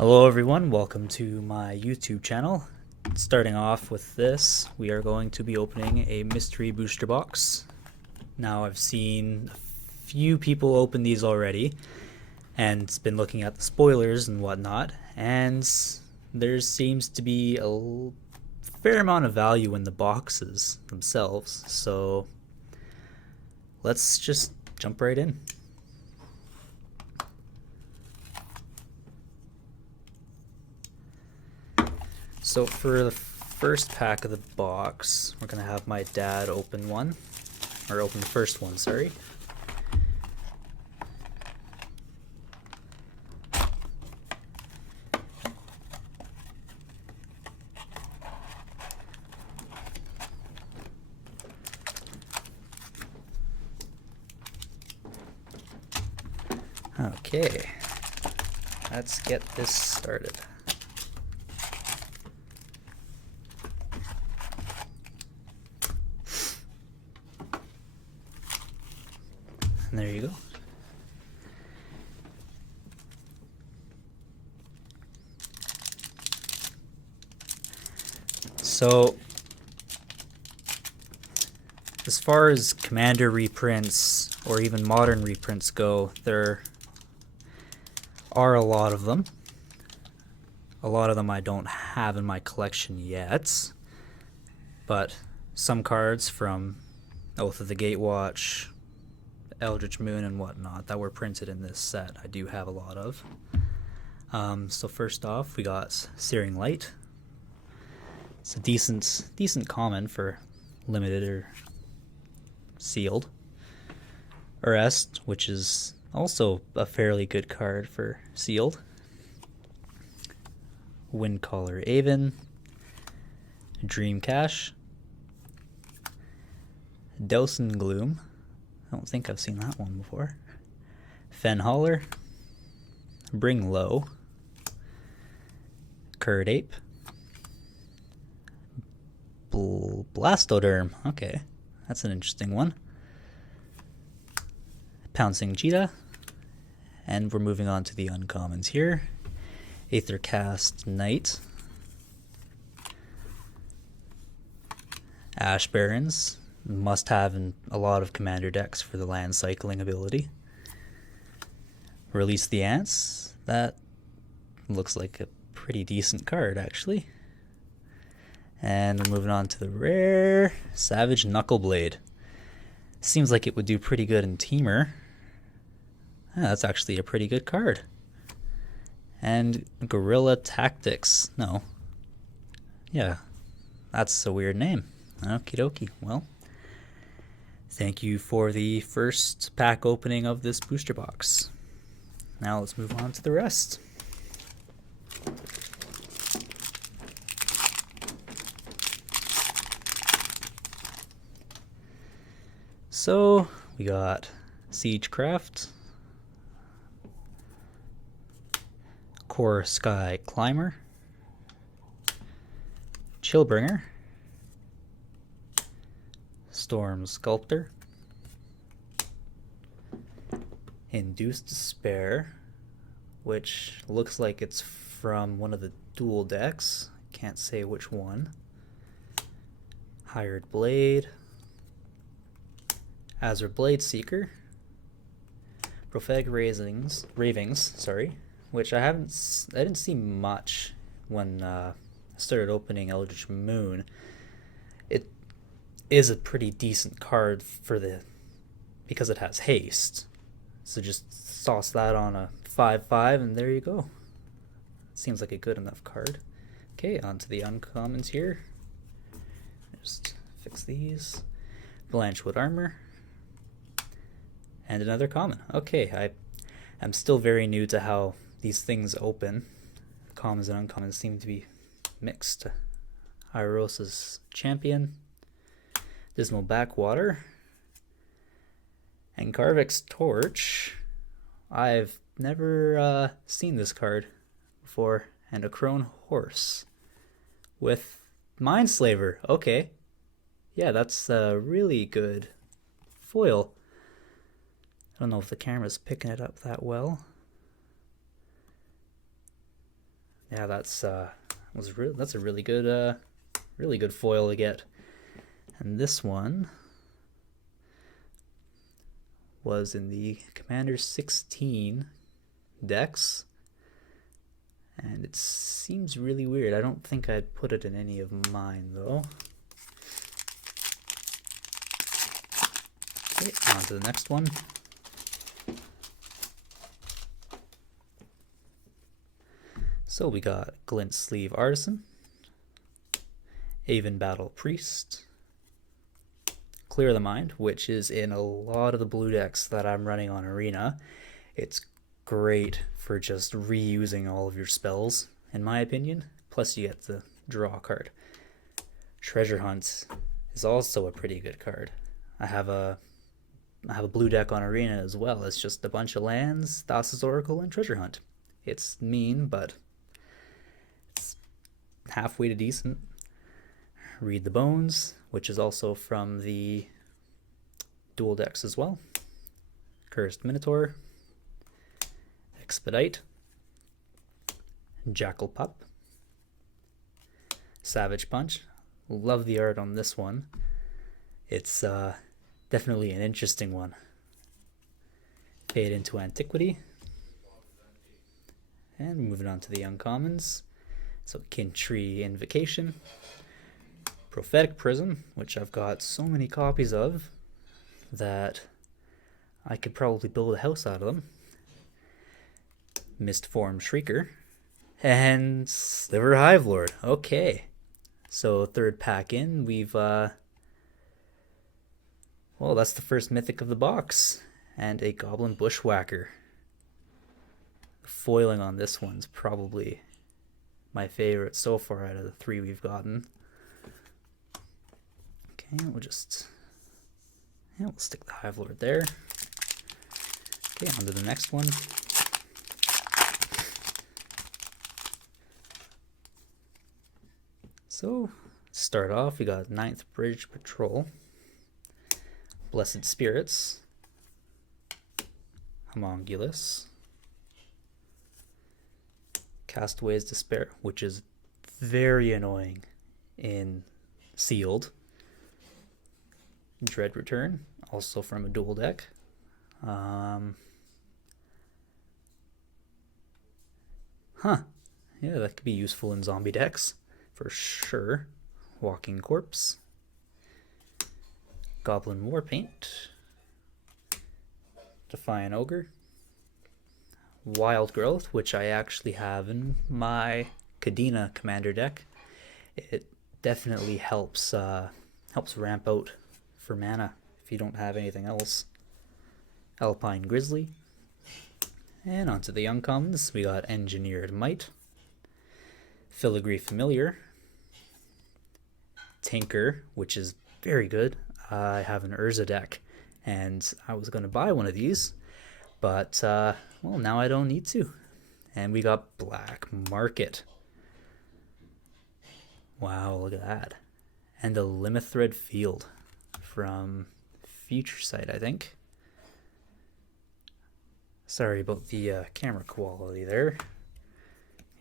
Hello everyone, welcome to my YouTube channel. Starting off with this, we are going to be opening a mystery booster box. Now I've seen a few people open these already and been looking at the spoilers and whatnot, and there seems to be a fair amount of value in the boxes themselves, so let's just jump right in. So for the first pack of the box, we're going to have my dad open one, or open the first one, sorry. Okay, let's get this started. And there you go. So, as far as Commander reprints or even modern reprints go, there are a lot of them. A lot of them I don't have in my collection yet, but some cards from Oath of the Gatewatch, Eldritch Moon and whatnot that were printed in this set I do have a lot of. So first off, we got Searing Light. It's a decent common for limited or sealed. Arrest, which is also a fairly good card for sealed. Windcaller Aven, Dream Cache, Dowson Gloom. I don't think I've seen that one before. Fen Holler, Bring Low, Curd Ape, Blastoderm. Okay, that's an interesting one. Pouncing Cheetah, and we're moving on to the uncommons here. Aethercast Knight, Ash Barrens, must have in a lot of commander decks for the land cycling ability. Release the Ants, that looks like a pretty decent card actually. And we're moving on to the rare Savage Knuckleblade. Seems like it would do pretty good in Teamer. That's actually a pretty good card. And Guerrilla Tactics. No. Yeah, that's a weird name. Okie dokie. Well, thank you for the first pack opening of this booster box. Now let's move on to the rest. So we got Siegecraft, Core Sky Climber, Chillbringer, Storm Sculptor, Induced Despair, which looks like it's from one of the dual decks. Can't say which one. Hired Blade, Azure Blade Seeker, Prophetic Ravings, sorry, which I didn't see much when I started opening Eldritch Moon. It is a pretty decent card because it has haste. So just sauce that on a 5/5 and there you go. Seems like a good enough card. Okay, on to the uncommons here. Just fix these. Blanchwood Armor. And another common. Okay, I'm still very new to how these things open. Commons and uncommons seem to be mixed. Irosa's Champion, Dismal Backwater, and Garvik's Torch. I've never seen this card before. And a Crone Horse with Mindslaver. Okay, yeah, that's a really good foil. I don't know if the camera's picking it up that well. Yeah, that's a really good foil to get. And this one was in the Commander 16 decks, and it seems really weird. I don't think I'd put it in any of mine though. Okay, on to the next one. So we got Glint Sleeve Artisan, Aven Battle Priest, Clear the Mind, which is in a lot of the blue decks that I'm running on Arena. It's great for just reusing all of your spells, in my opinion. Plus you get to draw a card. Treasure Hunt is also a pretty good card. I have a blue deck on Arena as well. It's just a bunch of lands, Thassa's Oracle, and Treasure Hunt. It's mean, but it's halfway to decent. Read the Bones, which is also from the dual decks as well. Cursed Minotaur, Expedite, Jackal Pup, Savage Punch. Love the art on this one. It's definitely an interesting one. Fade into Antiquity. And moving on to the uncommons. So Kintree Invocation, Prophetic Prism, which I've got so many copies of that I could probably build a house out of them. Mistform Shrieker, and Sliver Hive Lord. Okay, so third pack in, we've well, that's the first mythic of the box, and a Goblin Bushwhacker. The foiling on this one's probably my favorite so far out of the three we've gotten. Okay, we'll stick the Hive Lord there. Okay, on to the next one. So, start off, we got 9th Bridge Patrol, Blessed Spirits, Homunculus, Castaway's Despair, which is very annoying in Sealed. Dread Return, also from a dual deck. Yeah, that could be useful in zombie decks for sure. Walking Corpse, Goblin Warpaint, Defiant Ogre, Wild Growth, which I actually have in my Kadena commander deck. It definitely helps ramp out for mana if you don't have anything else. Alpine Grizzly. And onto the uncommons, we got Engineered Might, Filigree Familiar, Tinker, which is very good. I have an Urza deck, and I was going to buy one of these, but, well, now I don't need to. And we got Black Market. Wow, look at that. And a Limithread Field from Future Sight, I think. Sorry about the camera quality there.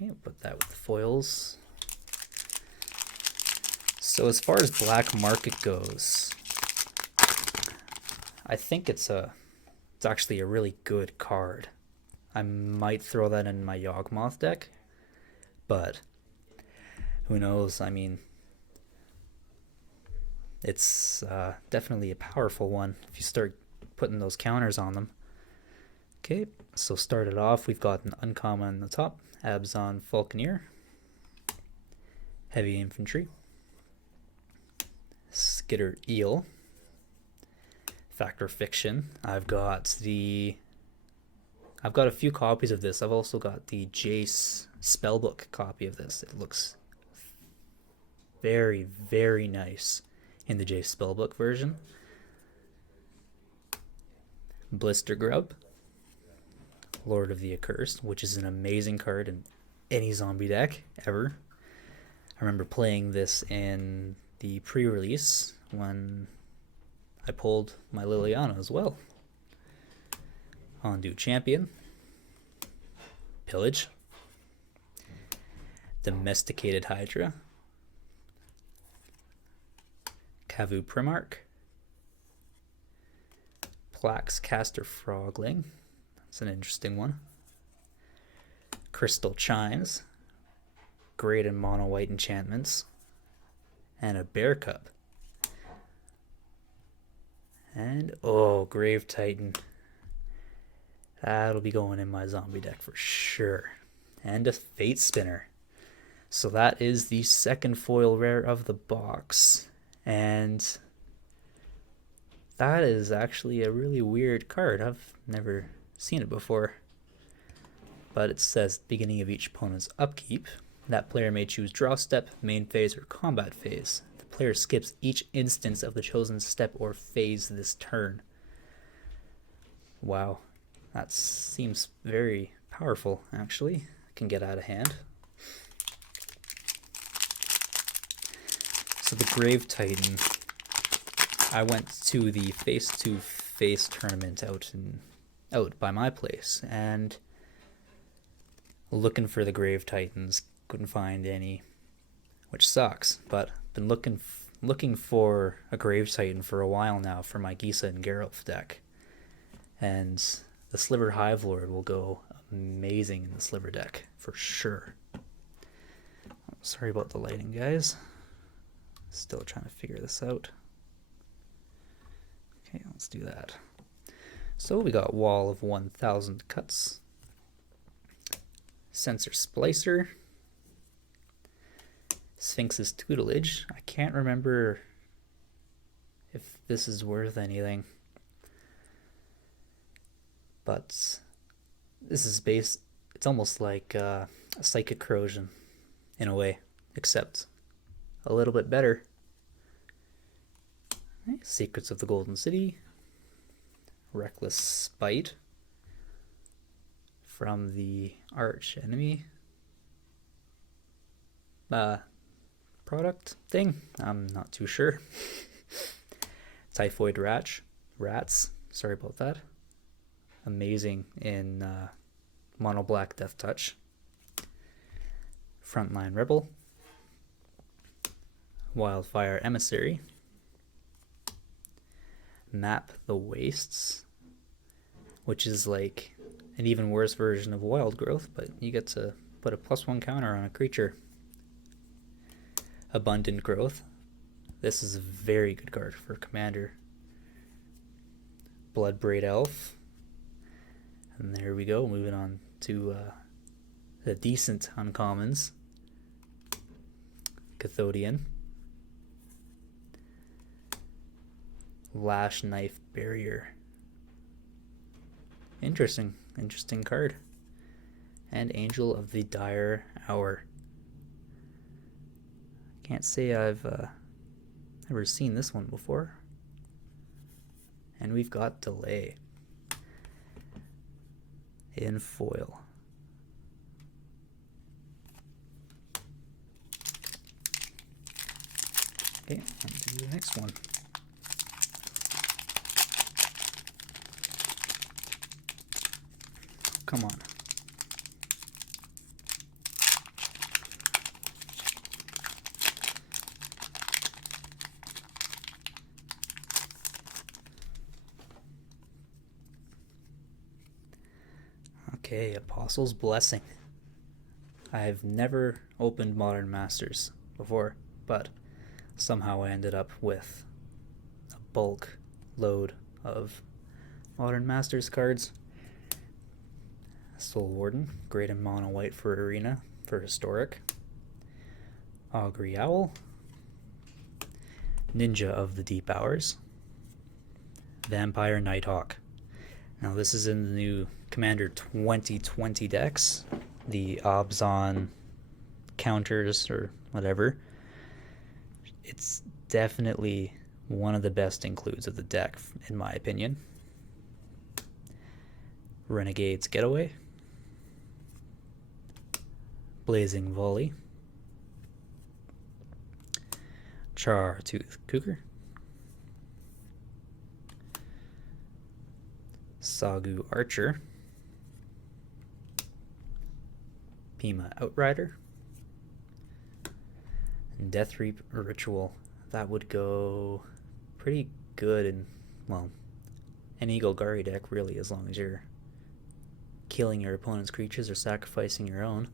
Okay, put that with the foils. So as far as Black Market goes, I think it's actually a really good card. I might throw that in my Yawgmoth deck, but who knows? I mean, it's definitely a powerful one if you start putting those counters on them. Okay, so started off, we've got an uncommon on the top, Abzan Falconeer, Heavy Infantry, Skitter Eel, Factor Fiction. I've got a few copies of this. I've also got the Jace Spellbook copy of this. It looks very, very nice in the Jace Spellbook version. Blister Grub, Lord of the Accursed, which is an amazing card in any zombie deck ever. I remember playing this in the pre-release when I pulled my Liliana as well. Ondu Champion, Pillage, Domesticated Hydra, Kavu Primarch, Plax Caster Frogling, that's an interesting one, Crystal Chimes, Great and Mono White Enchantments, and a Bear Cub. And, oh, Grave Titan. That'll be going in my zombie deck for sure. And a Fate Spinner. So that is the second foil rare of the box. And that is actually a really weird card. I've never seen it before. But it says beginning of each opponent's upkeep. That player may choose draw step, main phase, or combat phase. The player skips each instance of the chosen step or phase this turn. Wow. That seems very powerful, actually. It can get out of hand. So the Grave Titan, I went to the face-to-face tournament out by my place, and looking for the Grave Titans, couldn't find any, which sucks. But been looking for a Grave Titan for a while now for my Gisa and Geralt deck, and the Sliver Hive Lord will go amazing in the Sliver deck for sure. Sorry about the lighting, guys. Still trying to figure this out. Okay, let's do that. So we got Wall of 1000 Cuts, Sensor Splicer, Sphinx's Tutelage. I can't remember if this is worth anything, but this is it's almost like a Psychic Corrosion in a way, except a little bit better. Okay, Secrets of the Golden City, Reckless Spite from the Arch Enemy product thing. I'm not too sure. Typhoid Rats. Sorry about that. Amazing in Mono Black Death Touch. Frontline Rebel, Wildfire Emissary, Map the Wastes, which is like an even worse version of Wild Growth, but you get to put a +1 counter on a creature. Abundant Growth. This is a very good card for Commander. Bloodbraid Elf. And there we go, moving on to the decent uncommons. Cathodian. Lash Knife Barrier. Interesting card. And Angel of the Dire Hour. Can't say I've ever seen this one before. And we've got Delay in foil. Okay, on to the next one. Come on. Okay, Apostle's Blessing. I've never opened Modern Masters before, but somehow I ended up with a bulk load of Modern Masters cards. Soul Warden, Great and Mono White for Arena, for Historic. Augury Owl. Ninja of the Deep Hours. Vampire Nighthawk. Now this is in the new Commander 2020 decks, the obs on counters or whatever. It's definitely one of the best includes of the deck, in my opinion. Renegade's Getaway. Blazing Volley. Chartooth Cougar. Sagu Archer. Pima Outrider. Ritual. That would go pretty good in, well, an Golgari deck, really, as long as you're killing your opponent's creatures or sacrificing your own.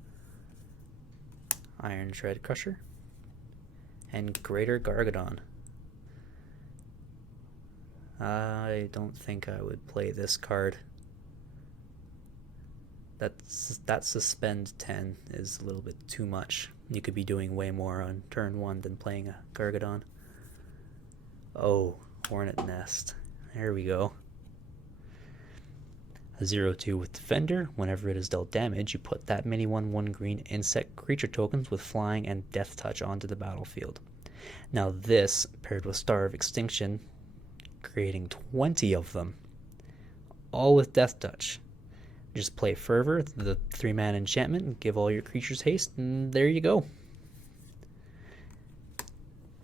Iron Shred Crusher. And Greater Gargadon. I don't think I would play this card. That suspend 10 is a little bit too much. You could be doing way more on turn 1 than playing a Gargadon. Oh, Hornet Nest. There we go. A 0/2 with Defender. Whenever it is dealt damage, you put that many 1/1 green insect creature tokens with Flying and Death Touch onto the battlefield. Now this, paired with Star of Extinction, creating 20 of them, all with Death Touch. Just play Fervor, the 3-mana enchantment, and give all your creatures haste, and there you go.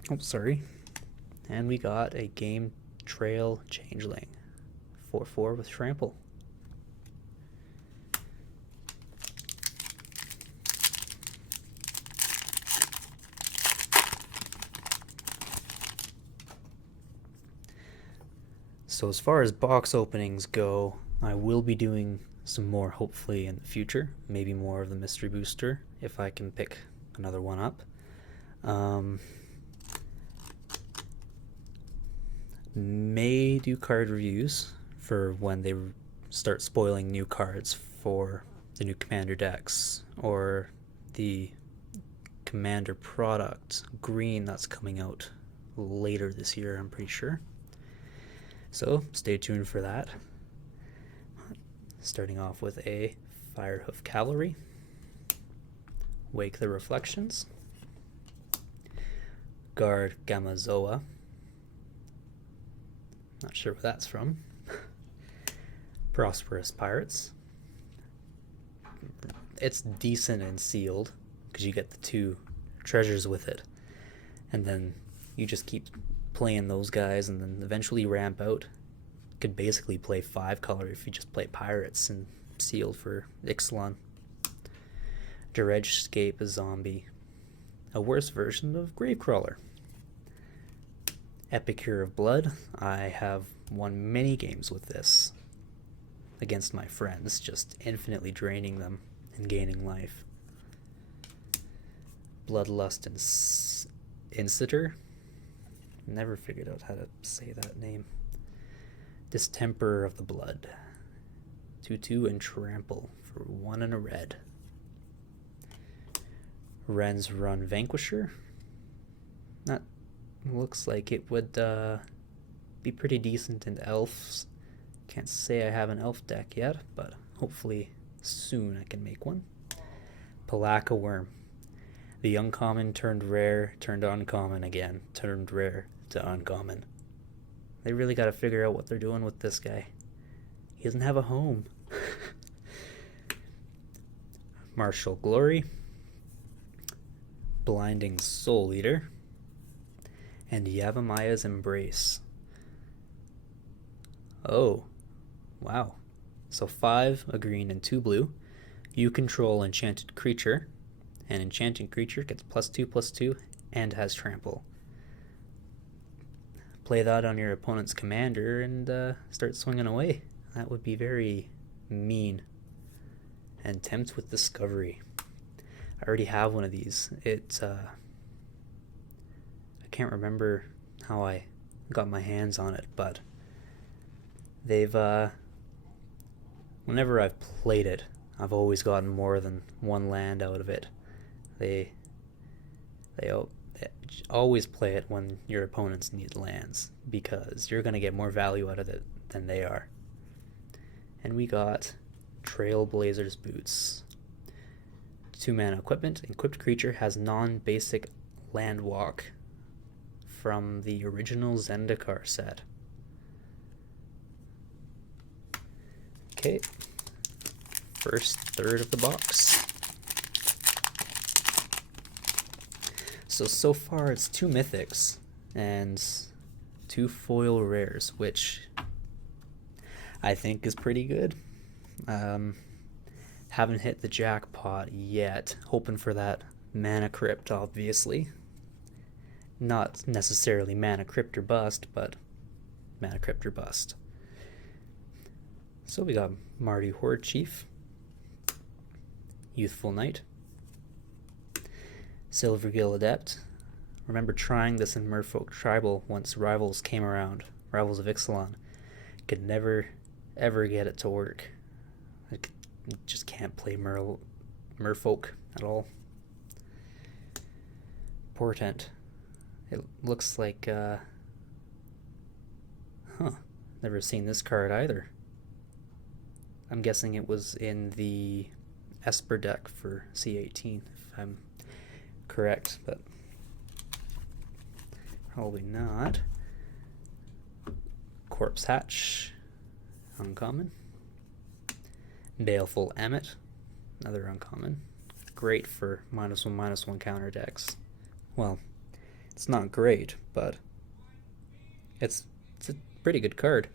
Oh, sorry. And we got a Game Trail Changeling. 4/4 with Trample. So as far as box openings go, I will be doing some more hopefully in the future. Maybe more of the Mystery Booster if I can pick another one up. May do card reviews for when they start spoiling new cards for the new Commander decks or the Commander product Green that's coming out later this year, I'm pretty sure. So stay tuned for that. Starting off with a Firehoof Cavalry, Wake the Reflections, Guard Gamazoa, not sure where that's from, Prosperous Pirates. It's decent and sealed because you get the 2 treasures with it, and then you just keep playing those guys and then eventually ramp out. Could basically play 5 color if you just play Pirates and sealed for Ixalan. Dredgescape, a zombie. A worse version of Gravecrawler. Epicure of Blood. I have won many games with this against my friends, just infinitely draining them and gaining life. Bloodlust and Inciter. Never figured out how to say that name. Distemper of the Blood. 2/2 and Trample for 1 and a red. Ren's Run Vanquisher. That looks like it would be pretty decent in elves. Can't say I have an elf deck yet, but hopefully soon I can make one. Palaka Worm. The uncommon turned rare, turned uncommon again, turned rare to uncommon. They really got to figure out what they're doing with this guy. He doesn't have a home. Martial Glory, Blinding Soul Eater, and Yavamaya's Embrace. Oh, wow. So 5, a green, and 2 blue. You control enchanted creature. An enchanted creature gets +2/+2 and has Trample. Play that on your opponent's commander and start swinging away. That would be very mean. And Tempt with Discovery. I already have one of these. I can't remember how I got my hands on it, but they've whenever I've played it, I've always gotten more than 1 land out of it. They always play it when your opponents need lands because you're going to get more value out of it than they are. And we got Trailblazer's Boots. 2-mana equipment. Equipped creature has non-basic land walk from the original Zendikar set. Okay, first third of the box. So far it's 2 mythics and 2 foil rares, which I think is pretty good. Haven't hit the jackpot yet. Hoping for that Mana Crypt, obviously. Not necessarily Mana Crypt or Bust, but Mana Crypt or Bust. So we got Marty Horde Chief, Youthful Knight, Silvergill Adept. Remember trying this in Merfolk Tribal once Rivals came around, Rivals of Ixalan. Could never, ever get it to work. I just can't play Merfolk at all. Portent. It looks like, never seen this card either. I'm guessing it was in the Esper deck for C18, if I'm correct, but probably not. Corpse Hatch, uncommon. Baleful Emmet, another uncommon. Great for -1/-1 counter decks. Well, it's not great, but it's a pretty good card.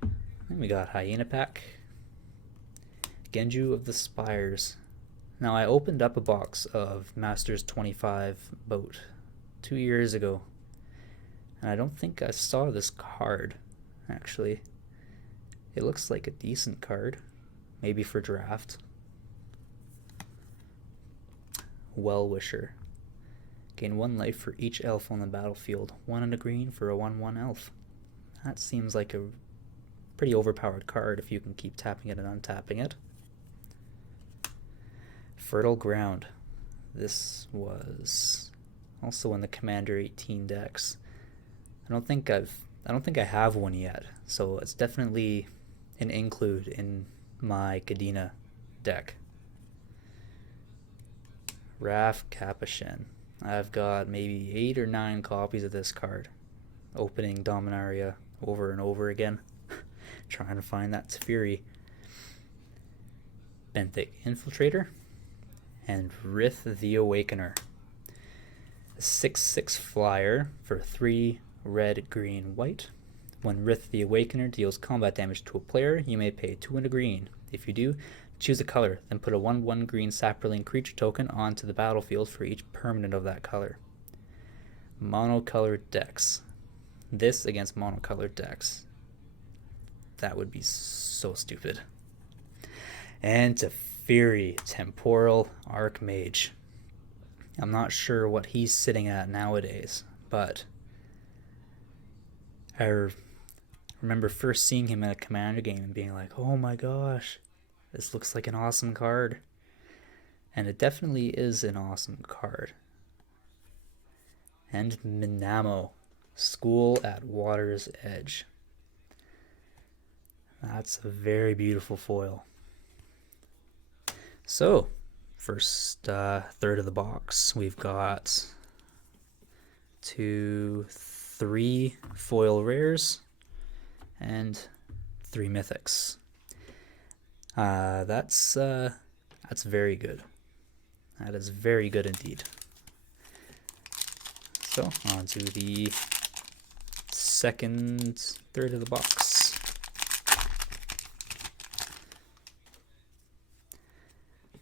Then we got Hyena Pack, Genju of the Spires. Now I opened up a box of Masters 25 about 2 years ago, and I don't think I saw this card, actually. It looks like a decent card, maybe for draft. Well-Wisher. Gain 1 life for each elf on the battlefield. 1 and a green for a 1/1 elf. That seems like a pretty overpowered card if you can keep tapping it and untapping it. Fertile Ground. This was also in the Commander 18 decks. I don't think I have one yet, so it's definitely an include in my Kadena deck. Raf Capuchin. I've got maybe 8 or 9 copies of this card, opening Dominaria over and over again, trying to find that Teferi. Benthic Infiltrator and Rith the Awakener. A 6/6 flyer for 3 red, green, white. When Rith the Awakener deals combat damage to a player, you may pay 2 and a green. If you do, choose a color, then put a 1/1 green Saproling creature token onto the battlefield for each permanent of that color. Monocolored decks. This against monocolored decks. That would be so stupid. And Teferi, Temporal Archmage. I'm not sure what he's sitting at nowadays, but I remember first seeing him in a Commander game and being like, oh my gosh, this looks like an awesome card. And it definitely is an awesome card. And Minamo, School at Water's Edge. That's a very beautiful foil. So, first third of the box, we've got 2, 3 foil rares and 3 mythics. That's very good. That is very good indeed. So on to the second third of the box.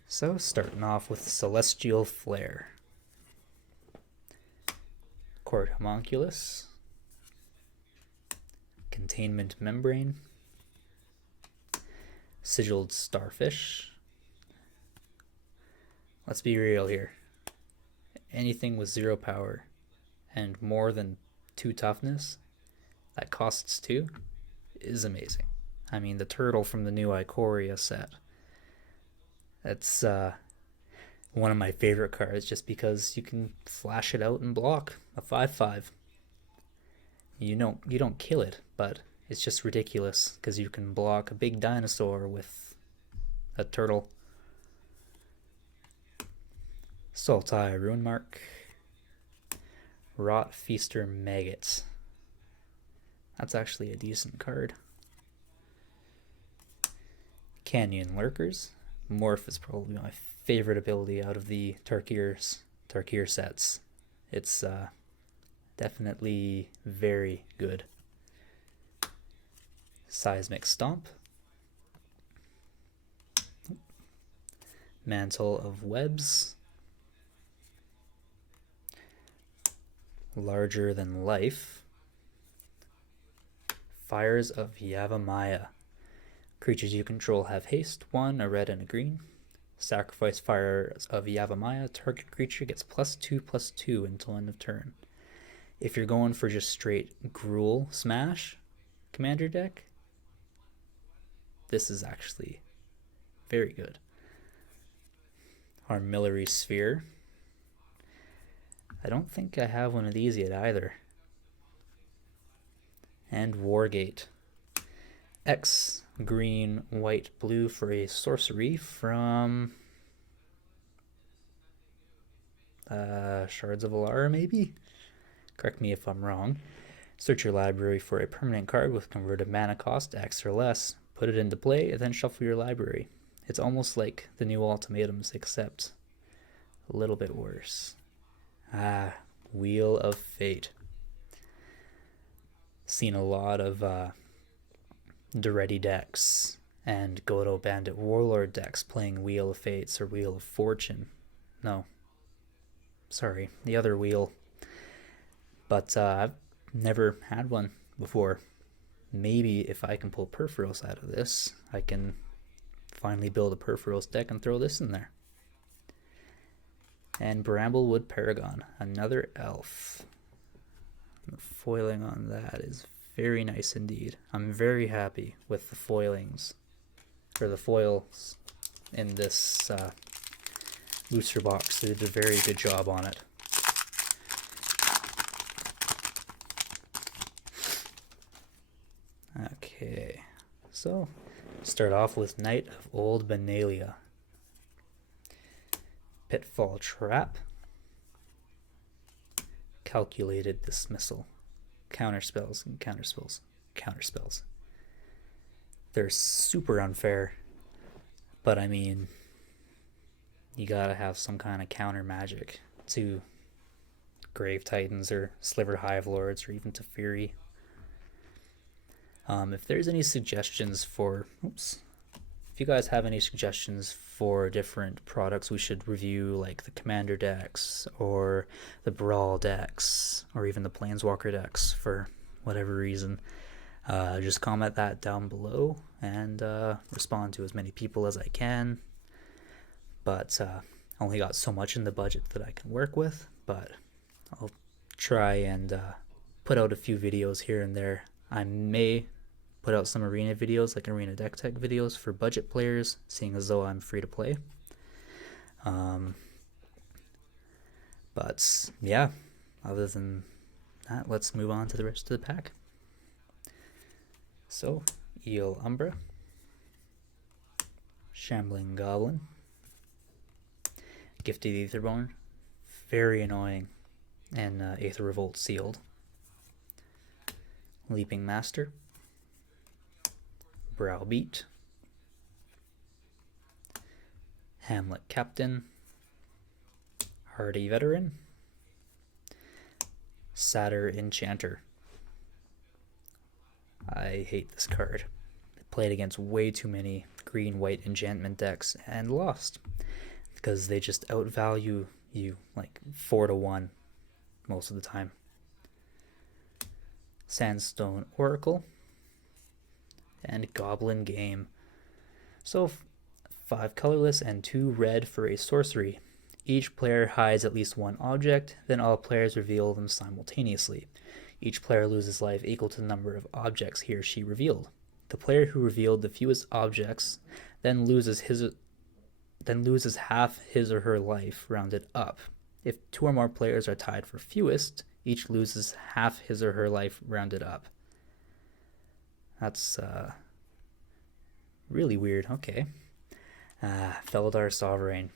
So starting off with Celestial Flare, Court Homunculus, Containment Membrane, Sigiled Starfish. Let's be real here. Anything with 0 power and more than 2 toughness that costs 2 is amazing. I mean, the turtle from the new Ikoria set. That's one of my favorite cards just because you can flash it out and block a 5/5. You don't kill it, but it's just ridiculous because you can block a big dinosaur with a turtle. Sultai Runemark, Rot Feaster Maggots. That's actually a decent card. Canyon Lurkers. Morph is probably my favorite ability out of the Tarkir sets. It's definitely very good. Seismic Stomp. Mantle of Webs. Larger Than Life. Fires of Yavimaya. Creatures you control have haste, 1, a red and a green. Sacrifice Fires of Yavimaya. Target creature gets +2/+2 until end of turn. If you're going for just straight Gruul Smash commander deck, this is actually very good. Armillary Sphere. I don't think I have one of these yet either. And Wargate. X, green, white, blue for a sorcery from Shards of Alara, maybe? Correct me if I'm wrong. Search your library for a permanent card with converted mana cost X or less. Put it into play, and then shuffle your library. It's almost like the new Ultimatums, except a little bit worse. Wheel of Fate. Seen a lot of Duretti decks and Godo Bandit Warlord decks playing Wheel of Fates or Wheel of Fortune. No. Sorry, the other wheel. But I've never had one before. Maybe if I can pull Perforos out of this, I can finally build a Perforos deck and throw this in there. And Bramblewood Paragon, another elf. The foiling on that is very nice indeed. I'm very happy with the foilings, or the foils in this booster box. They did a very good job on it. Okay, so start off with Knight of Old Benalia. Pitfall Trap. Calculated Dismissal. Counterspells and counterspells. Counterspells. They're super unfair, but I mean, you gotta have some kind of counter magic to Grave Titans or Sliver Hive Lords or even to Fury. If there's any suggestions for, if you guys have any suggestions for different products we should review, like the Commander decks or the Brawl decks or even the Planeswalker decks for whatever reason, just comment that down below and respond to as many people as I can. But I only got so much in the budget that I can work with, but I'll try and put out a few videos here and there. I may put out some arena videos, like arena deck tech videos for budget players, seeing as though I'm free to play. But yeah, other than that, let's move on to the rest of the pack. So, Eel Umbra, Shambling Goblin, Gifted Aetherborn, very annoying, and Aether Revolt Sealed, Leaping Master, Browbeat, Hamlet Captain, Hardy Veteran, Satyr Enchanter. I hate this card. I played against way too many green-white enchantment decks and lost because they just outvalue you like 4-1 most of the time. Sandstone Oracle and Goblin Game. So 5 colorless and 2 red for a sorcery. Each player hides at least one object, then all players reveal them simultaneously. Each player loses life equal to the number of objects he or she revealed. The player who revealed the fewest objects then loses half his or her life rounded up. If 2 or more players are tied for fewest, each loses half his or her life rounded up. That's really weird. Okay. Feldar Sovereign.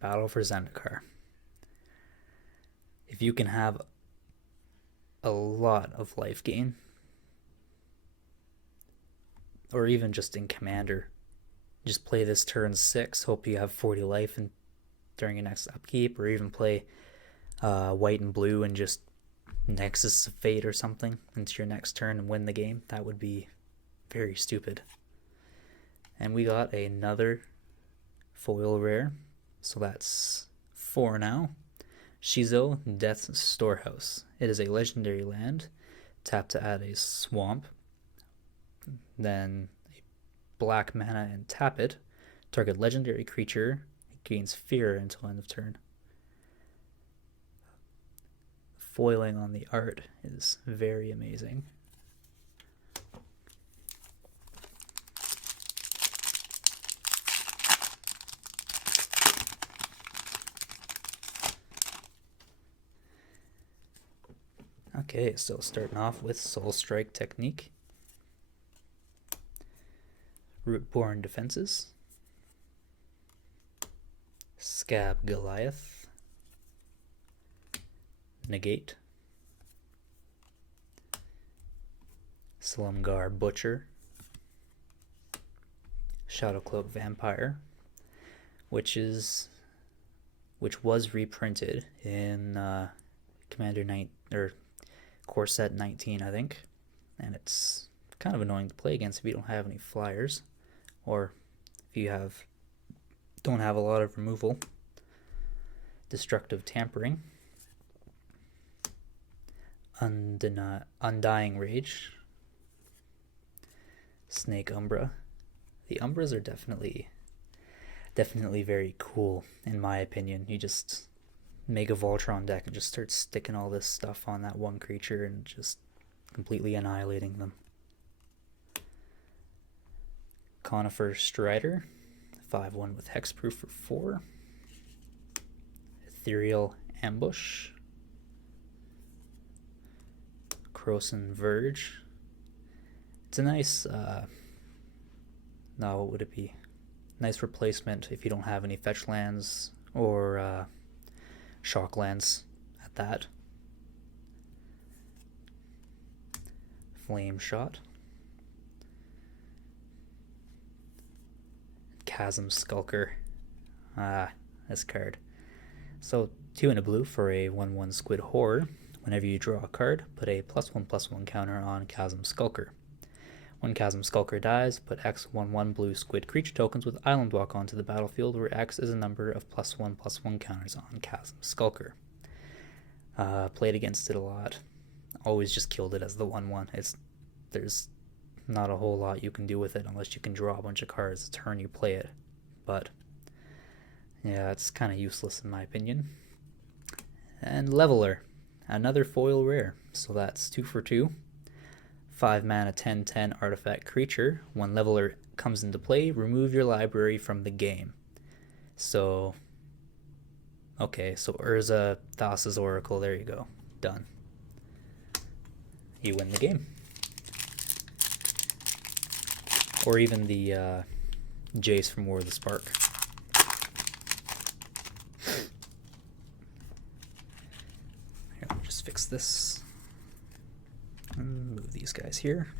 Battle for Zendikar. If you can have a lot of life gain, or even just in Commander, just play this turn 6, hope you have 40 life during your next upkeep, or even play white and blue and just Nexus of Fate or something into your next turn and win the game. That would be very stupid. And we got another foil rare, so that's 4 now. Shizo, Death's Storehouse. It is a legendary land. Tap to add a swamp. Then a black mana and tap it. Target legendary creature gains fear until end of turn. Foiling on the art is very amazing. Okay, so starting off with Soul Strike Technique. Rootborn Defenses. Scab Goliath. Negate. Slumgar Butcher. Shadowcloak Vampire, which was reprinted in Commander 9 or Core Set 19, I think, and it's kind of annoying to play against if you don't have any flyers, or if you don't have a lot of removal. Destructive Tampering. Undying Rage. Snake Umbra. The Umbras are definitely very cool, in my opinion. You just make a Voltron deck and just start sticking all this stuff on that one creature and just completely annihilating them. Conifer Strider. 5/1 with Hexproof for 4. Ethereal Ambush. Croson Verge. It's a nice, what would it be? Nice replacement if you don't have any fetch lands or shock lands at that. Flame Shot. Chasm Skulker. This card. So 2 and a blue for a 1/1 Squid Horror. Whenever you draw a card, put a +1/+1 counter on Chasm Skulker. When Chasm Skulker dies, put X 1/1 blue squid creature tokens with Island Walk onto the battlefield, where X is a number of +1/+1 counters on Chasm Skulker. Played against it a lot. Always just killed it as the 1/1. There's not a whole lot you can do with it unless you can draw a bunch of cards the turn you play it. But yeah, it's kind of useless in my opinion. And Leveler. Another foil rare, so that's 2 for 2. 5 mana 10/10 artifact creature. When Leveler comes into play, remove your library from the game. So, okay, so Urza, Thassa's Oracle, there you go. Done. You win the game. Or even the Jace from War of the Spark. Here, let me just fix this. And move these guys here.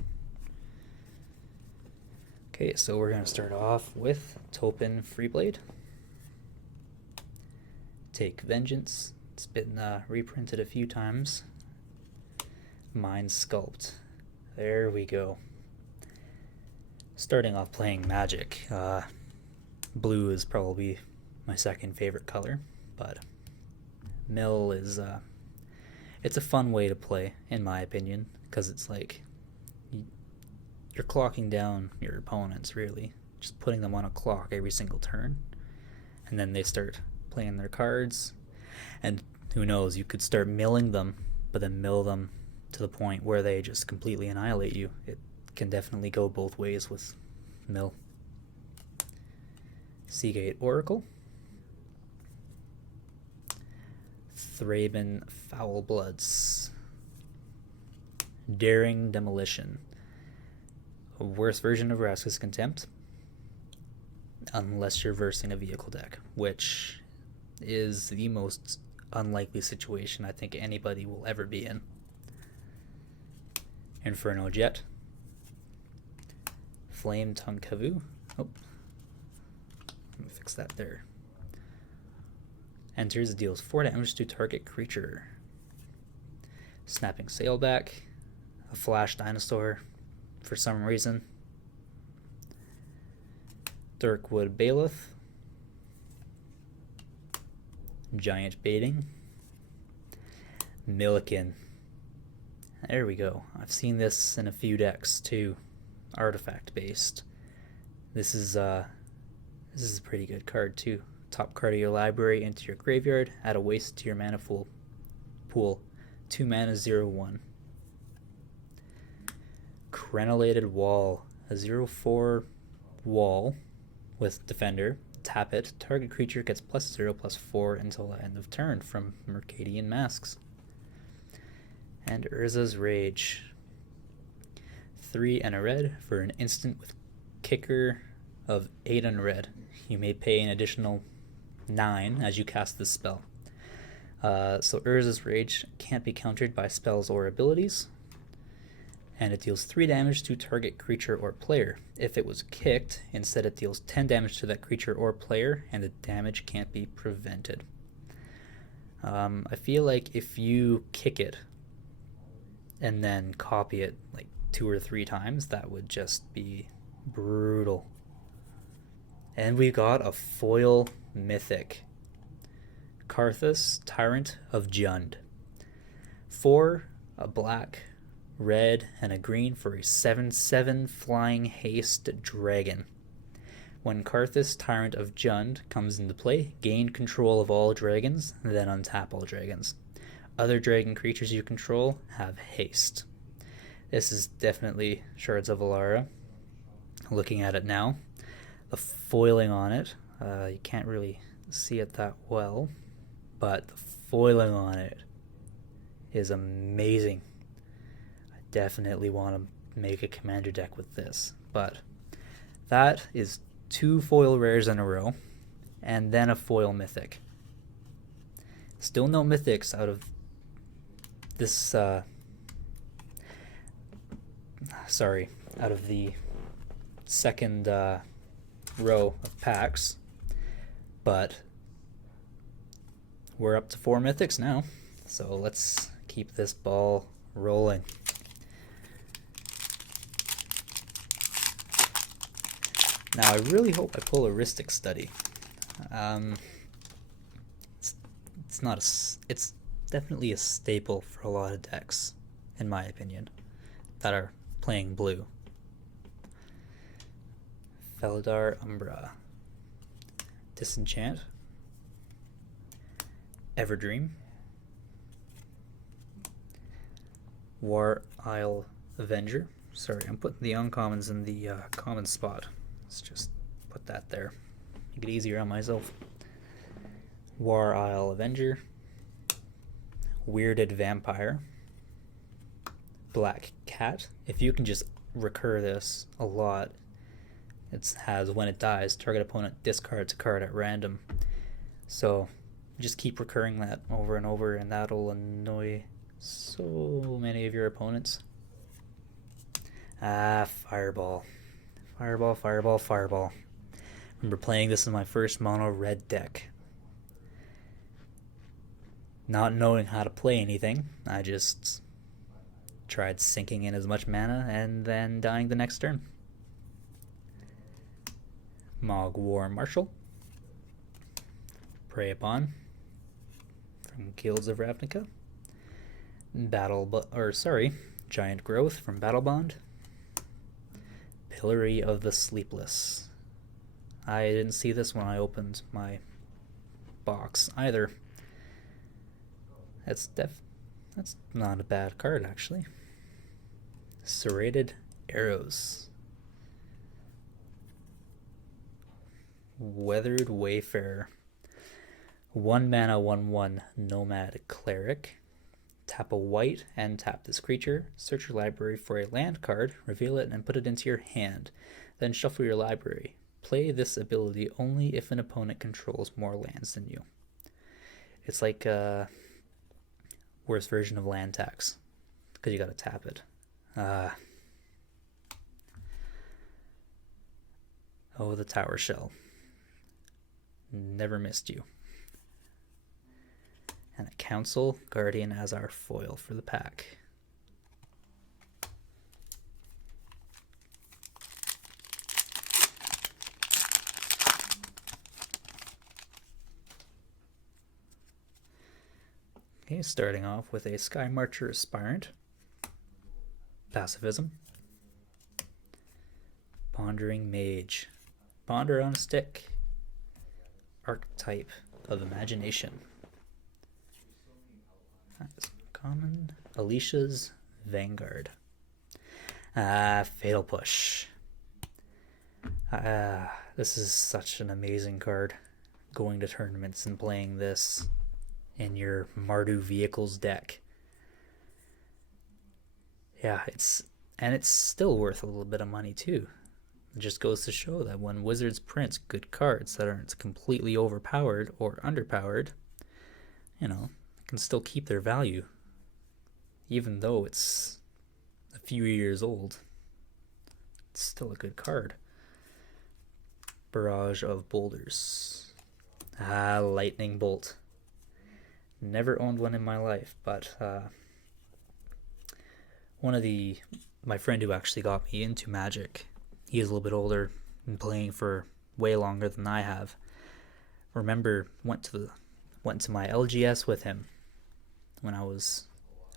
Okay, so we're going to start off with Topin Freeblade. Take Vengeance. It's been reprinted a few times. Mind Sculpt. There we go. Starting off playing Magic. Blue is probably my second favorite color, but Mill is it's a fun way to play, in my opinion, because it's like you're clocking down your opponents, really, just putting them on a clock every single turn, and then they start playing their cards, and who knows, you could start milling them, but then mill them to the point where they just completely annihilate you. It can definitely go both ways with mill. Seagate Oracle. Thraben Foulbloods. Daring Demolition. A worse version of Vraska's Contempt, unless you're versing a vehicle deck, which is the most unlikely situation I think anybody will ever be in. Inferno Jet. Flame Tongue Kavu. Oh, let me fix that there. Enters, deals 4 damage to target creature. Snapping Sailback. A Flash Dinosaur for some reason. Dirkwood Bailiff. Giant Baiting. Milliken. There we go. I've seen this in a few decks too, artifact based. This is a pretty good card too. Top card of your library into your graveyard. Add a waste to your mana pool. 2 mana 0/1. Crenellated Wall. A 0/4 wall with Defender. Tap it. Target creature gets +0/+4 until the end of turn from Mercadian Masks. And Urza's Rage. 3 and a red for an instant with kicker of 8 and a red. You may pay an additional 9 as you cast this spell. So Urza's Rage can't be countered by spells or abilities, and it deals 3 damage to target creature or player. If it was kicked, instead it deals 10 damage to that creature or player, and the damage can't be prevented. I feel like if you kick it and then copy it like 2 or 3 times, that would just be brutal. And we got a foil mythic. Karthus, Tyrant of Jund. 4, a black, red, and a green for a 7/7 flying haste dragon. When Karthus, Tyrant of Jund comes into play, gain control of all dragons, then untap all dragons. Other dragon creatures you control have haste. This is definitely Shards of Alara. Looking at it now, the foiling on it, you can't really see it that well, but the foiling on it is amazing. I definitely want to make a commander deck with this, but that is 2 foil rares in a row, and then a foil mythic. Still no mythics out of this, out of the second row of packs, but we're up to 4 mythics now, so let's keep this ball rolling. Now I really hope I pull a Rhystic Study. It's definitely a staple for a lot of decks, in my opinion, that are playing blue. Felidar Umbra. Disenchant. Everdream. War Isle Avenger. Sorry, I'm putting the uncommons in the common spot. Let's just put that there. Make it easier on myself. War Isle Avenger. Weirded Vampire. Black Cat. If you can just recur this a lot, it has when it dies, target opponent discards a card at random. So just keep recurring that over and over, and that'll annoy so many of your opponents. Fireball. Fireball, fireball, fireball. Remember playing this in my first mono red deck. Not knowing how to play anything, I just tried sinking in as much mana and then dying the next turn. Mogwar Marshal. Prey Upon from Guilds of Ravnica. Giant Growth from Battle Bond. Pillory of the Sleepless. I didn't see this when I opened my box either. That's not a bad card, actually. Serrated Arrows. Weathered Wayfarer. 1 mana 1/1 Nomad Cleric. Tap a white and tap this creature. Search your library for a land card, reveal it, and put it into your hand. Then shuffle your library. Play this ability only if an opponent controls more lands than you. It's like a worse version of land tax, because you gotta tap it. Oh, the Tower Shell. Never missed you. And a Council Guardian as our foil for the pack. Okay, starting off with a Sky Marcher Aspirant. Pacifism. Pondering Mage. Ponder on a stick. Archetype of Imagination. That's common. Alicia's Vanguard. Fatal Push. This is such an amazing card. Going to tournaments and playing this in your Mardu Vehicles deck. Yeah, it's still worth a little bit of money too. It just goes to show that when Wizards prints good cards that aren't completely overpowered or underpowered, can still keep their value, even though it's a few years old. It's still a good card. Barrage of Boulders. Lightning Bolt. Never owned one in my life, but my friend who actually got me into Magic, he is a little bit older and playing for way longer than I have. Remember, went to my LGS with him when I was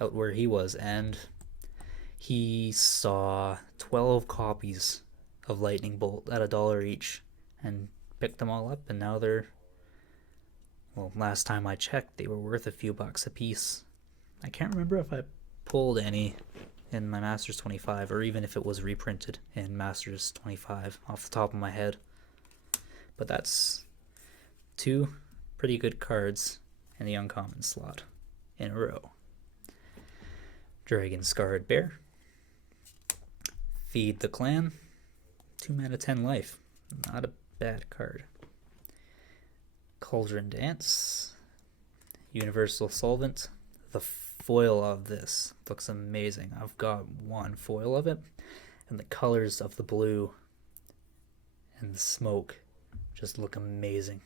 out where he was, and he saw 12 copies of Lightning Bolt at $1 each and picked them all up, and now last time I checked, they were worth a few bucks a piece. I can't remember if I pulled any in my Masters 25, or even if it was reprinted in Masters 25 off the top of my head. But that's 2 pretty good cards in the uncommon slot in a row. Dragon Scarred Bear. Feed the Clan. 2 mana 10 life. Not a bad card. Cauldron Dance. Universal Solvent. The foil of this looks amazing. I've got one foil of it, and the colors of the blue and the smoke just look amazing.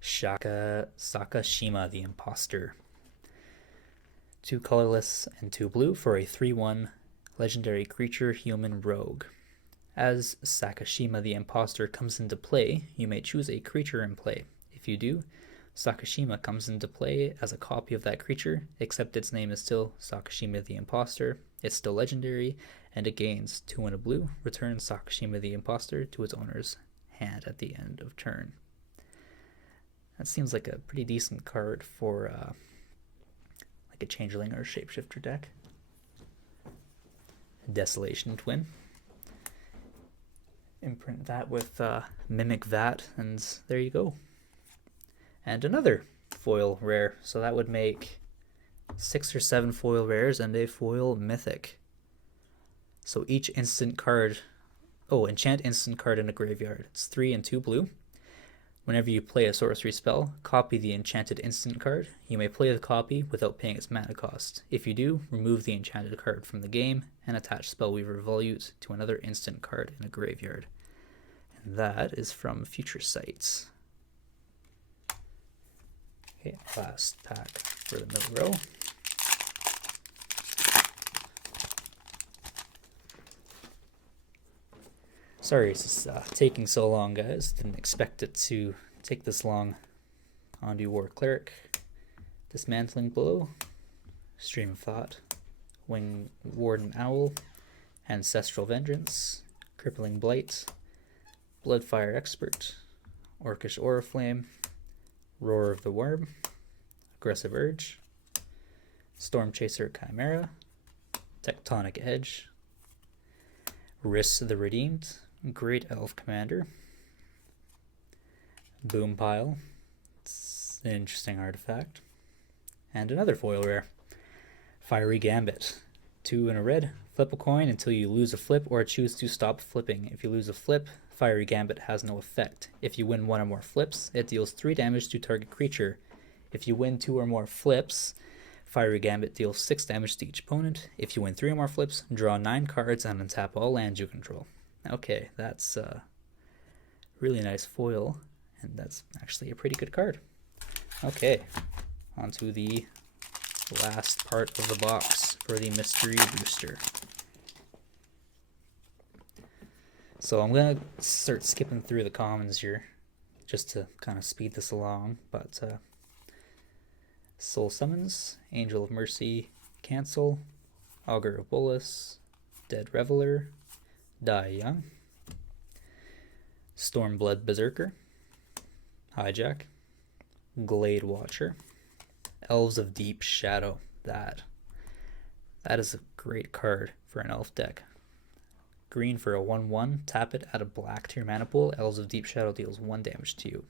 Sakashima the Imposter. 2 colorless and 2 blue for a 3/1 legendary creature human rogue. As Sakashima the Imposter comes into play, you may choose a creature in play. If you do, Sakashima comes into play as a copy of that creature, except its name is still Sakashima the Imposter. It's still legendary, and it gains 2 and a blue. Returns Sakashima the Imposter to its owner's hand at the end of turn. That seems like a pretty decent card for like a Changeling or Shapeshifter deck. Desolation Twin. Imprint that with Mimic Vat, and there you go. And another foil rare, so that would make 6 or 7 foil rares and a foil mythic. So each instant card, enchant instant card in a graveyard. It's 3 and 2 blue. Whenever you play a sorcery spell, copy the enchanted instant card. You may play the copy without paying its mana cost. If you do, remove the enchanted card from the game and attach Spellweaver Volute to another instant card in a graveyard. And that is from Future Sights. Okay, last pack for the middle row. Sorry it's taking so long, guys. Didn't expect it to take this long. Ondu War Cleric, Dismantling Blow, Stream of Thought, Wing Warden Owl, Ancestral Vengeance, Crippling Blight, Bloodfire Expert, Orcish Oriflame, Roar of the Worm, Aggressive Urge, Storm Chaser Chimera, Tectonic Edge, Riss the Redeemed, Great Elf Commander, Boom Pile, it's an interesting artifact, and another foil rare, Fiery Gambit. 2 and a red, flip a coin until you lose a flip or choose to stop flipping. If you lose a flip, Fiery Gambit has no effect. If you win 1 or more flips, it deals 3 damage to target creature. If you win 2 or more flips, Fiery Gambit deals 6 damage to each opponent. If you win 3 or more flips, draw 9 cards and untap all lands you control. Okay, that's a really nice foil, and that's actually a pretty good card. Okay, on to the last part of the box for the mystery booster. So I'm gonna start skipping through the commons here just to kind of speed this along, but Soul Summons, Angel of Mercy, cancel. Augur of Bolas, Dead Reveler, Die Young, Stormblood Berserker, Hijack, Glade Watcher, Elves of Deep Shadow. That is a great card for an elf deck. Green for a 1/1, tap it, add a black to your mana pool. Elves of Deep Shadow deals 1 damage to you.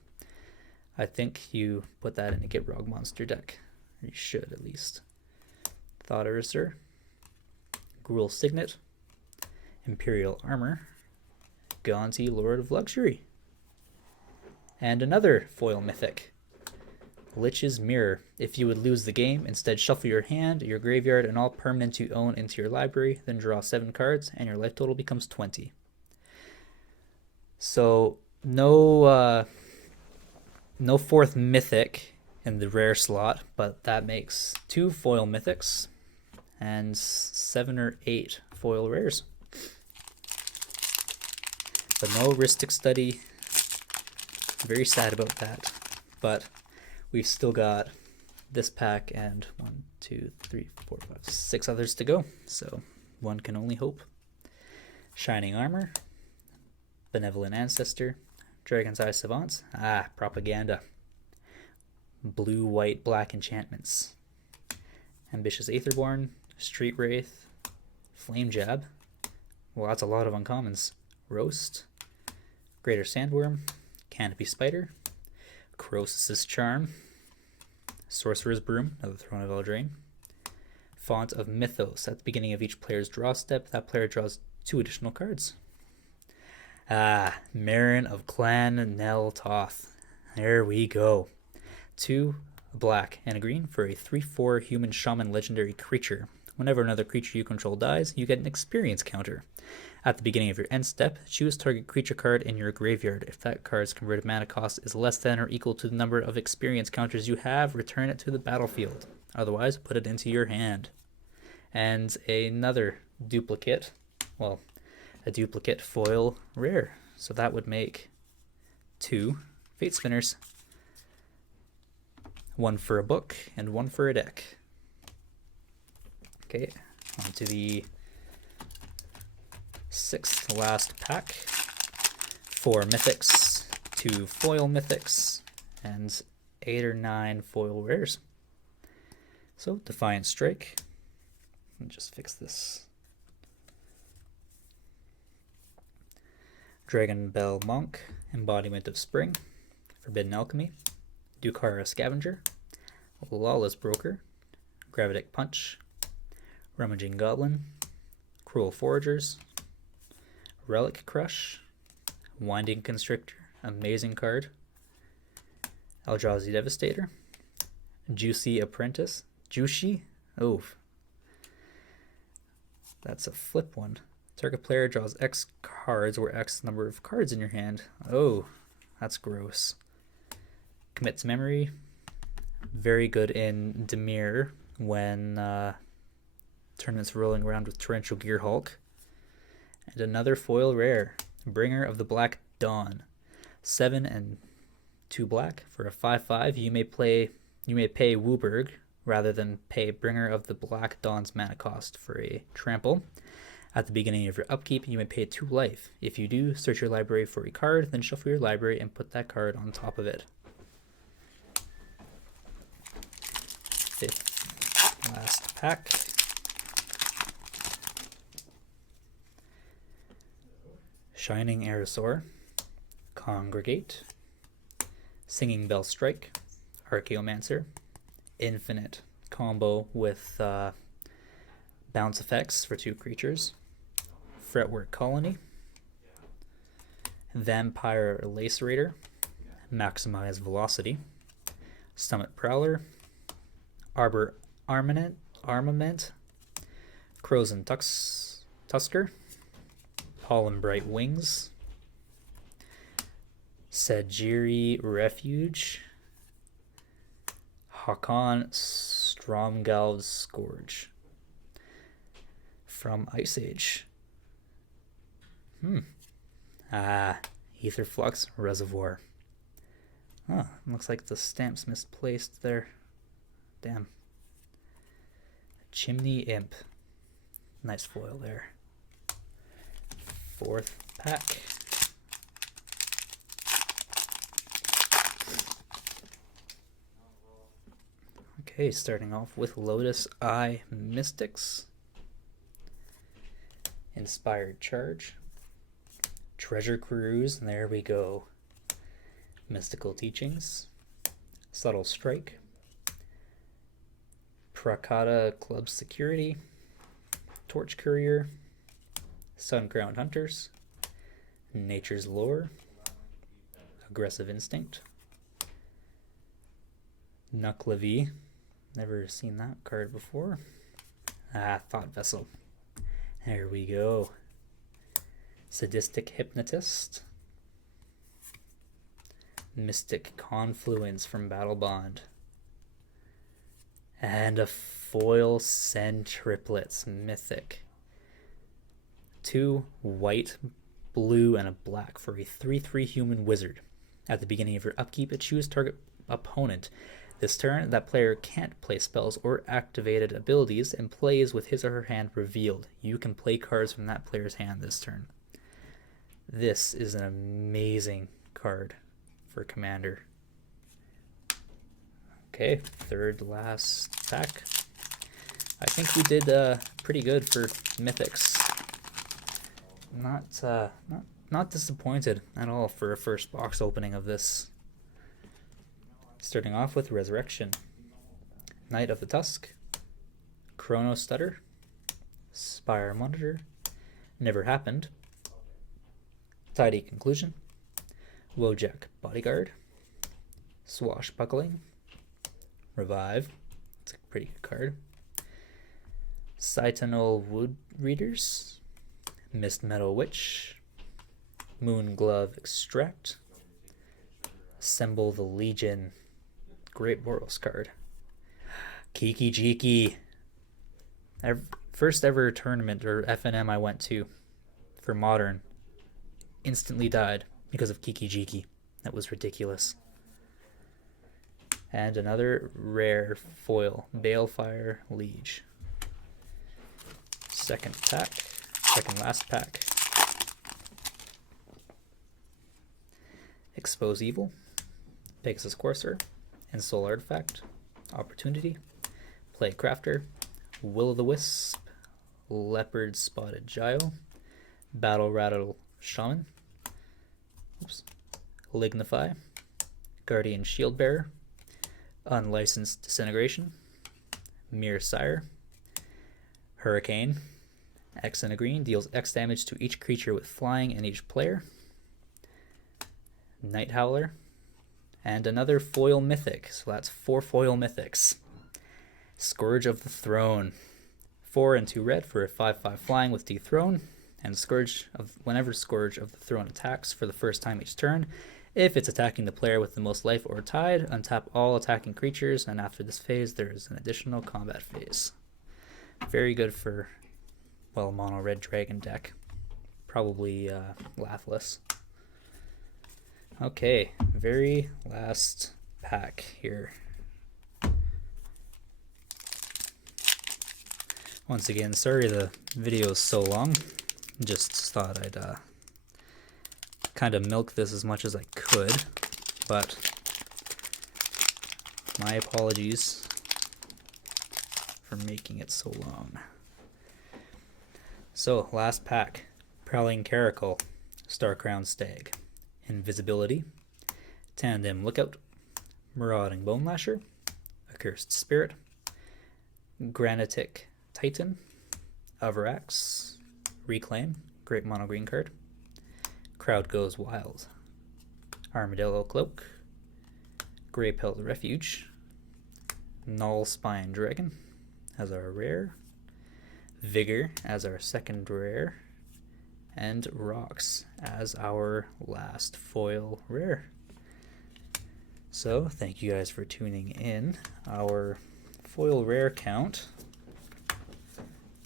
I think you put that in a Gibrog monster deck. Or you should, at least. Thought Eraser, Gruul Signet, Imperial Armor, Gonti Lord of Luxury, and another foil mythic, Lich's Mirror. If you would lose the game, instead shuffle your hand, your graveyard, and all permanents you own into your library, then draw 7 cards, and your life total becomes 20. So no fourth mythic in the rare slot, but that makes 2 foil mythics and 7 or 8 foil rares. But no Ristic Study. Very sad about that. But we've still got this pack and 1, 2, 3, 4, 5, 6 others to go. So one can only hope. Shining Armor, Benevolent Ancestor, Dragon's Eye Savants, Propaganda, Blue, White, Black Enchantments, Ambitious Aetherborn, Street Wraith, Flame Jab. Well, that's a lot of uncommons. Roast, Greater Sandworm, Canopy Spider, Croesus' Charm, Sorcerer's Broom, another Throne of Eldraine, Font of Mythos. At the beginning of each player's draw step, that player draws 2 additional cards. Marin of Clan Nel Toth. There we go. 2, a black and a green for a 3/4 human shaman legendary creature. Whenever another creature you control dies, you get an experience counter. At the beginning of your end step, choose target creature card in your graveyard. If that card's converted mana cost is less than or equal to the number of experience counters you have, return it to the battlefield. Otherwise, put it into your hand. And another duplicate, well, a duplicate foil rare. So that would make 2 Fate Spinners. 1 for a book and 1 for a deck. Okay, on to the 6th last pack. 4 mythics, 2 foil mythics, and 8 or 9 foil rares. So, Defiant Strike. Let me just fix this. Dragon Bell Monk, Embodiment of Spring, Forbidden Alchemy, Dukara Scavenger, Lawless Broker, Gravitic Punch, Rummaging Goblin, Cruel Foragers, Relic Crush, Winding Constrictor, amazing card, Eldrazi Devastator, Juicy Apprentice, Juicy, oh, that's a flip one. Target player draws X cards or X number of cards in your hand. Oh, that's gross. Commits Memory, very good in Dimir when tournaments rolling around with Torrential Gearhulk. And another foil rare, Bringer of the Black Dawn. 7 and 2 black for a 5/5. You may pay Wooburg rather than pay Bringer of the Black Dawn's mana cost for a trample. At the beginning of your upkeep, you may pay 2 life. If you do, search your library for a card, then shuffle your library and put that card on top of it. 5th last pack. Shining Aerosaur, Congregate, Singing Bell Strike, Archaeomancer, Infinite combo with bounce effects for 2 creatures, Fretwork Colony, Vampire Lacerator, Maximize Velocity, Summit Prowler, Arbor Armament, Crozen Tusker, Pollen Bright Wings, Sajiri Refuge, Hakan Stromgalv's Scourge from Ice Age. damn. Chimney Imp. Nice foil there. 4th pack. Okay, starting off with Lotus Eye Mystics. Inspired Charge. Treasure Cruise, and there we go. Mystical Teachings. Subtle Strike. Prakata Club Security. Torch Courier. Sun-Crowned Hunters. Nature's Lore. Aggressive Instinct. Nuclevi. Never seen that card before. Thought Vessel. There we go. Sadistic Hypnotist. Mystic Confluence from Battle Bond. And a foil Centriplets Mythic. 2 white, blue, and a black for a 3/3 human wizard. At the beginning of your upkeep, choose target opponent. This turn, that player can't play spells or activated abilities and plays with his or her hand revealed. You can play cards from that player's hand this turn. This is an amazing card for Commander. Okay, 3rd last pack. I think we did pretty good for Mythics. Not disappointed at all for a first box opening of this. Starting off with Resurrection, Knight of the Tusk, Chrono Stutter, Spire Monitor, Never Happened, Tidy Conclusion, Wojak Bodyguard, Swashbuckling, Revive, it's a pretty good card, Cytonal Wood Readers, Mist Meadow Witch, Moon Glove Extract, Assemble the Legion, great Boros card, Kiki Jiki. First ever tournament or FNM I went to for Modern, instantly died because of Kiki Jiki. That was ridiculous. And another rare foil, Balefire Liege. Second last pack. Expose Evil, Pegasus Courser, and Soul Artifact, Opportunity, Plague Crafter, Will-o'-the-Wisp, Leopard Spotted Gyal, Battle Rattle Shaman, Lignify, Guardian Shieldbearer, Unlicensed Disintegration, Mirror Sire, Hurricane, X and a green, deals X damage to each creature with flying and each player, Night Howler, and another foil mythic, so that's 4 foil mythics. Scourge of the Throne, 4 and 2 red for a 5/5 flying with Dethrone, and whenever Scourge of the Throne attacks for the first time each turn, if it's attacking the player with the most life or tied, untap all attacking creatures, and after this phase there is an additional combat phase. Very good for, well, mono red dragon deck. Probably Laughless. Okay, very last pack here. Once again, sorry the video is so long. Just thought I'd kind of milk this as much as I could, but my apologies for making it so long. So, last pack. Prowling Caracal, Starcrowned Stag, Invisibility, Tandem Lookout, Marauding Bone Lasher, Accursed Spirit, Granitic Titan, Avarax, Reclaim, great mono green card, Crowd Goes Wild, Armadillo Cloak, Grey Pelt Refuge, Null Spine Dragon as our rare, Vigor as our second rare, and Rocks as our last foil rare. So thank you guys for tuning in. Our foil rare count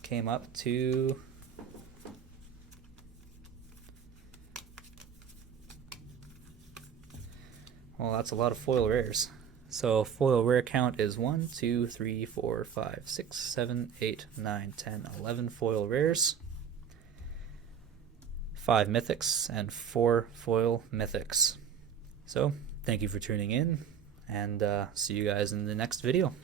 came up to well, that's a lot of foil rares. So foil rare count is 1, 2, 3, 4, 5, 6, 7, 8, 9, 10, 11 foil rares, 5 mythics, and 4 foil mythics. So thank you for tuning in, and see you guys in the next video.